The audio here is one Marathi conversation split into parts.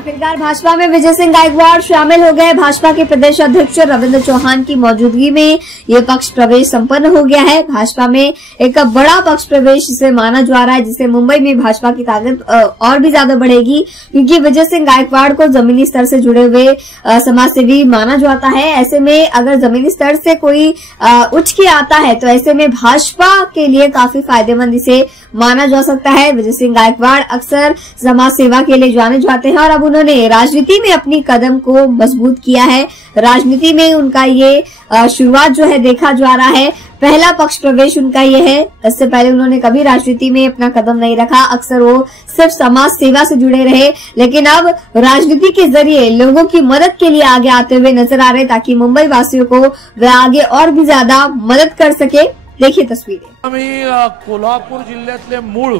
आखिरकार भाजपा में विजय सिंह गायकवाड़ शामिल हो गए। भाजपा के प्रदेश अध्यक्ष रविंद्र चौहान की मौजूदगी में ये पक्ष प्रवेश संपन्न हो गया है। भाजपा में एक बड़ा पक्ष प्रवेश इसे माना जा रहा है, जिससे मुंबई में भाजपा की ताकत और भी ज्यादा बढ़ेगी, क्योंकि विजय सिंह गायकवाड़ को जमीनी स्तर से जुड़े हुए समाजसेवी माना जाता है। ऐसे में अगर जमीनी स्तर से कोई उठ के आता है तो ऐसे में भाजपा के लिए काफी फायदेमंद इसे माना जा सकता है। विजय सिंह गायकवाड़ अक्सर समाज सेवा के लिए जाने जाते हैं और अब उन्होंने राजनीति में अपनी कदम को मजबूत किया है। राजनीति में उनका ये शुरुआत जो है देखा जा रहा है, पहला पक्ष प्रवेश उनका ये है। इससे पहले उन्होंने कभी राजनीति में अपना कदम नहीं रखा, अक्सर वो सिर्फ समाज सेवा से जुड़े रहे, लेकिन अब राजनीति के जरिए लोगों की मदद के लिए आगे आते हुए नजर आ रहे, ताकि मुंबई वासियों को वे आगे और भी ज्यादा मदद कर सके। देखिए तस्वीरें। आम्ही कोल्हापूर जिल्ह्यातले मूळ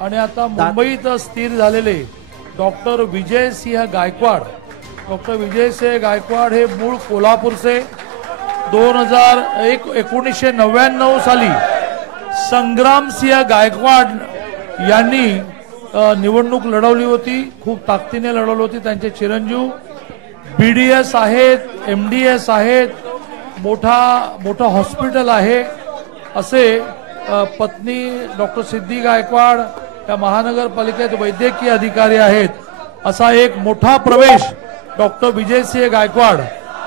आणि आता मुंबईत स्थिर झालेले डॉक्टर विजय सिंह गायकवाड़। डॉक्टर विजय सिंह गायकवाड़ हे मूळ कोल्हापूरचे 1999 साली संग्राम सिंह गायकवाड़ यांनी निवडणूक लढवली होती, खूप ताकदीने लढवली होती। त्यांचे चिरंजीव BDS आहेत, MDS आहेत, मोठा हॉस्पिटल आहे। असे पत्नी डॉक्टर सिद्धी गायकवाड़ या महानगरपालिकेत वैद्यकीय अधिकारी आहेत। असा एक मोठा प्रवेश डॉक्टर विजय सिंह गायकवाड़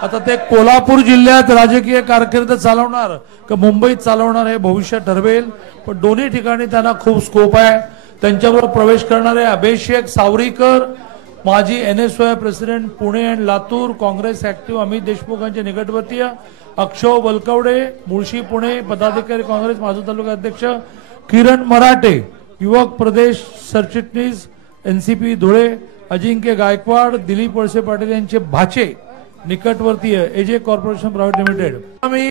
आता ते कोल्हापूर जिल्ह्यात राजकीय कारकीर्द चालवणार का मुंबईत चालवणार हे भविष्य ठरवेल, पण दोन्ही ठिकाणी त्यांना खूप स्कोप आहे। त्यांच्याबरोबर प्रवेश करणारे अभिषेक सावरीकर, माजी NSY प्रेसिडेंट पुणे आणि लातूर, काँग्रेस ऍक्टिव्ह अमित देशमुख यांचे निकटवर्तीय अक्षय बलकवडे, मुळशी पुणे पदाधिकारी काँग्रेस माजू तालुका अध्यक्ष किरण मराठे, युवक प्रदेश सरचिटणीस NCP धुळे अजिंक्य गायकवाड़, दिलीप वळसे पाटील यांचे भाचे निकटवर्तीय AJ कॉर्पोरेशन प्रायव्हेट लिमिटेड।